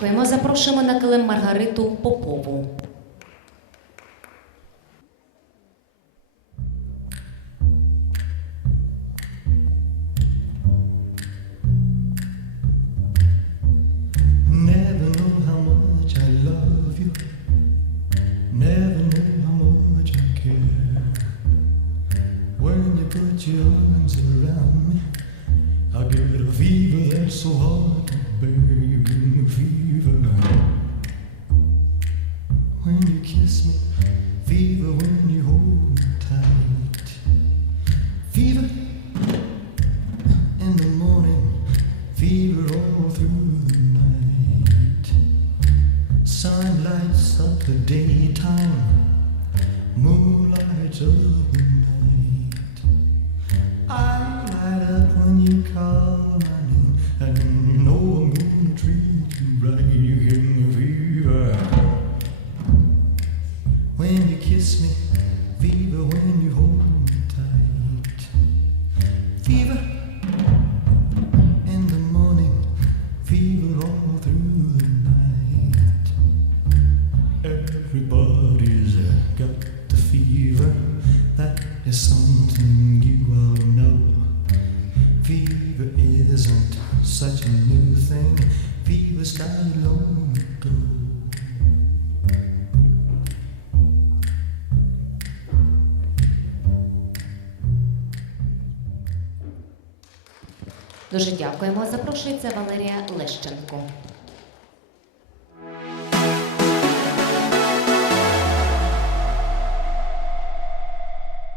Дякуємо. Запрошуємо на килим Маргариту Попову. your arms around me. I get a fever that's so hard to bear. Fever. When you kiss me, fever when you hold me tight. Fever in the morning, fever all through the night. Sun lights up the daytime, moon lights up the night. When you kiss me, fever when you hold me tight. Fever in the morning, fever all through the night. Everybody's got the fever, that is something you all know. Fever isn't such a new thing, fever sky long ago. Дуже дякуємо. Запрошується Валерія Лещенко.